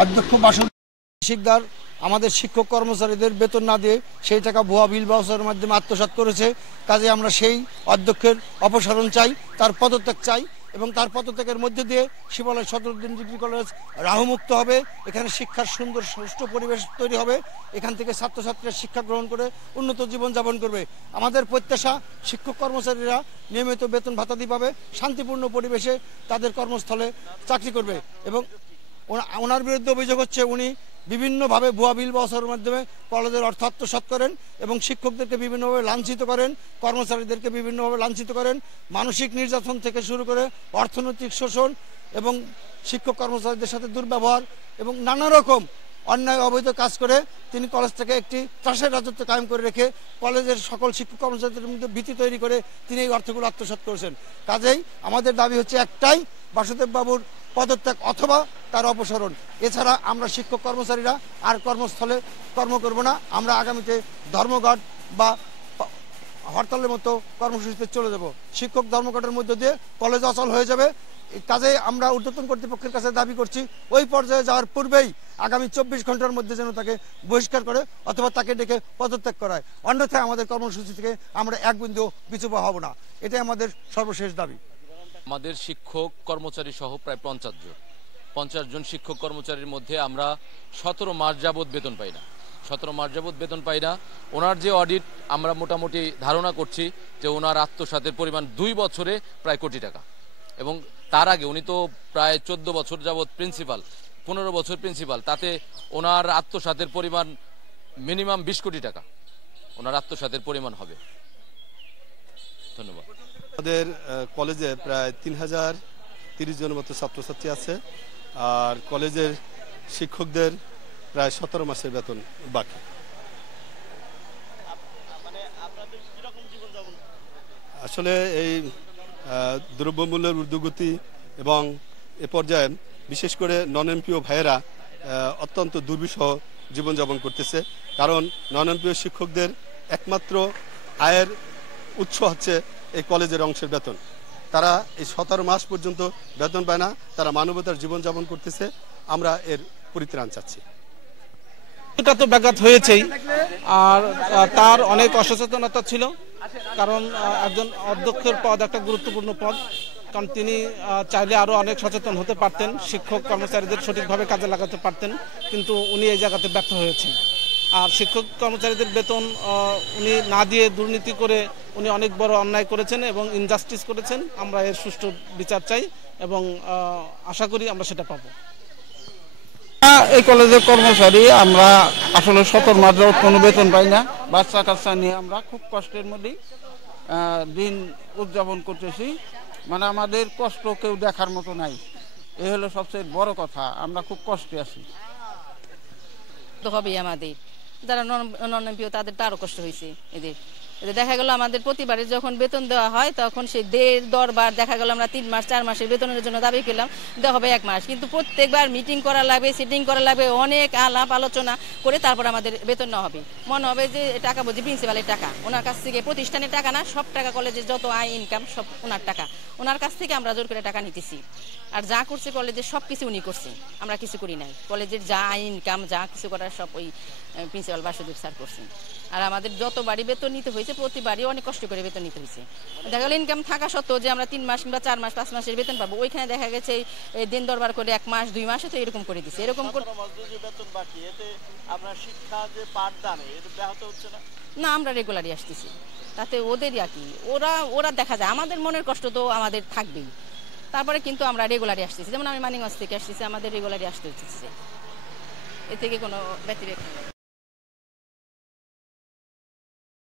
অধ্যক্ষ বাসন শিকদার আমাদের শিক্ষক কর্মচারীদের বেতন না দিয়ে সেই টাকা ভুয়া বিল বাউচারের মাধ্যমে আত্মসাৎ করেছে। কাজে আমরা সেই অধ্যক্ষের অপসারণ চাই, তার পদত্যাগ চাই এবং তার পদত্যাগের মধ্যে দিয়ে শিবালয় সদরুদ্দিন ডিগ্রি কলেজ রাহুমুক্ত হবে। এখানে শিক্ষার সুন্দর সুষ্ঠু পরিবেশ তৈরি হবে। এখান থেকে ছাত্রছাত্রীরা শিক্ষা গ্রহণ করে উন্নত জীবনযাপন করবে। আমাদের প্রত্যাশা শিক্ষক কর্মচারীরা নিয়মিত বেতন ভাতাদি পাবে, শান্তিপূর্ণ পরিবেশে তাদের কর্মস্থলে চাকরি করবে। এবং ওনার বিরুদ্ধে অভিযোগ হচ্ছে উনি বিভিন্নভাবে ভুয়া বিল বাউচারের মাধ্যমে কলেজের অর্থ আত্মসাৎ করেন এবং শিক্ষকদেরকে বিভিন্নভাবে লাঞ্ছিত করেন, কর্মচারীদেরকে বিভিন্নভাবে লাঞ্ছিত করেন। মানসিক নির্যাতন থেকে শুরু করে অর্থনৈতিক শোষণ এবং শিক্ষক কর্মচারীদের সাথে দুর্ব্যবহার এবং নানা রকম অন্যায় অবৈধ কাজ করে তিনি কলেজটাকে একটি ত্রাসের রাজত্ব কায়েম করে রেখে কলেজের সকল শিক্ষক কর্মচারীদের মধ্যে ভীতি তৈরি করে তিনি এই অর্থগুলো আত্মসাৎ করেছেন। কাজেই আমাদের দাবি হচ্ছে একটাই, বাসুদেব বাবুর পদত্যাগ অথবা তার অপসারণ। এছাড়া আমরা শিক্ষক কর্মচারীরা আর কর্মস্থলে কর্ম করব না। আমরা আগামীতে ধর্মঘট বা হরতালের মতো কর্মসূচিতে চলে যাব। শিক্ষক ধর্মঘটের মধ্য দিয়ে কলেজ অচল হয়ে যাবে। কাজে আমরা ঊর্ধ্বতন কর্তৃপক্ষের কাছে দাবি করছি ওই পর্যায়ে যাওয়ার পূর্বেই আগামী 24 ঘন্টার মধ্যে যেন তাকে বহিষ্কার করে অথবা তাকে ডেকে পদত্যাগ করায়। অন্যথায় আমাদের কর্মসূচি থেকে আমরা এক বিন্দু পিছু পা হব না। এটাই আমাদের সর্বশেষ দাবি। আমাদের শিক্ষক কর্মচারী সহ প্রায় 50 জন শিক্ষক কর্মচারীর মধ্যে আমরা 17 মাস যাবৎ বেতন পাই না। 17 মাস যাবৎ বেতন পাই না। ওনার যে অডিট আমরা মোটামুটি ধারণা করছি যে ওনার আত্মসাতের পরিমাণ 2 বছরে প্রায় কোটি টাকা এবং তার আগে উনি তো প্রায় 14 বছর যাবৎ প্রিন্সিপাল, 15 বছর প্রিন্সিপাল, তাতে ওনার আত্মসাতের পরিমাণ মিনিমাম 20 কোটি টাকা ওনার আত্মসাতের পরিমাণ হবে। ধন্যবাদ। আমাদের কলেজে প্রায় 3030 জনের মতো ছাত্রছাত্রী আছে আর কলেজের শিক্ষকদের প্রায় 17 মাসের বেতন বাকি। আসলে এই দ্রব্যমূল্যের ঊর্ধ্বগতি এবং এ পর্যায়ে বিশেষ করে নন এমপিও ভাইয়েরা অত্যন্ত দুর্বিষহ জীবনযাপন করতেছে। কারণ নন এমপিও শিক্ষকদের একমাত্র আয়ের উৎস হচ্ছে এই কলেজের অংশের বেতন। তারা এই 17 মাস পর্যন্ত বেতন পায় না, তারা মানবতার জীবনযাপন করতেছে। আমরা এর পরিত্রাণ চাচ্ছি। এটা তো ব্যাঘাত হয়েছেই, আর তার অনেক অসচেতনতা ছিল। কারণ একজন অধ্যক্ষের পদ একটা গুরুত্বপূর্ণ পদ, কারণ তিনি চাইলে আরো অনেক সচেতন হতে পারতেন, শিক্ষক কর্মচারীদের সঠিকভাবে কাজে লাগাতে পারতেন, কিন্তু উনি এই জায়গাতে ব্যর্থ হয়েছেন। আর শিক্ষক কর্মচারীদের বেতন উনি না দিয়ে দুর্নীতি করে উনি অনেক বড় অন্যায় করেছেন এবং ইনজাস্টিস করেছেন। আমরা এর সুষ্ঠু বিচার চাই এবং আশা করি আমরা সেটা পাবো। এই কলেজের কর্মচারী আমরা আসলে 17 মাস যাবত কোনো বেতন পাই না। বাচ্চা কাচ্চা নিয়ে আমরা খুব কষ্টের মধ্যেই দিন উদযাপন করতেছি। মানে আমাদের কষ্ট কেউ দেখার মতো নাই, এ হলো সবচেয়ে বড় কথা। আমরা খুব কষ্টে আছি। তো হবেই আমাদের যারা নন এমপিও তাদের তো আরো কষ্ট হয়েছে। এদের দেখা গেল আমাদের প্রতিবারে যখন বেতন দেওয়া হয় তখন সেই 1.5 বার দেখা গেল আমরা 3 মাস 4 মাসের বেতনের জন্য দাবি করলাম, দেওয়া হবে 1 মাস, কিন্তু প্রত্যেকবার মিটিং করা লাগবে, সিটিং করা লাগবে, অনেক আলাপ আলোচনা করে তারপর আমাদের বেতন নেওয়া হবে। মনে হবে যে টাকা বুঝি প্রিন্সিপালের টাকা, ওনার কাছ থেকে প্রতিষ্ঠানের টাকা না, সব টাকা কলেজের যত আয় ইনকাম সব ওনার টাকা, ওনার কাছ থেকে আমরা জোর করে টাকা নিতেছি। আর যা করছে কলেজের সব কিছু উনি করছে, আমরা কিছু করি নাই। কলেজের যা আয় ইনকাম যা কিছু করার সব ওই প্রিন্সিপাল বাসুদেব স্যার করছেন। আর আমাদের যতবারই বেতন নিতে হয়েছে প্রতিবারই অনেক কষ্ট করে বেতন নিতে হয়েছে। দেখা গেল ইনকাম থাকা সত্ত্বেও যে আমরা 3 মাস কিংবা 4 মাস 5 মাসের বেতন পাবো, ওইখানে দেখা গেছে এই দিন দরবার করে 1 মাস 2 মাসে তো এরকম করে দিচ্ছে। এরকম না, আমরা রেগুলারই আসতেছি, তাতে ওদেরই আর কি, ওরা দেখা যায় আমাদের মনের কষ্ট তো আমাদের থাকবেই। তারপরে কিন্তু আমরা রেগুলারই আসতেছি, যেমন আমি মানিকগঞ্জ থেকে আসতেছি, আমাদের রেগুলারই আসতে হচ্ছে, এ থেকে কোনো ব্যতিরেক নেই।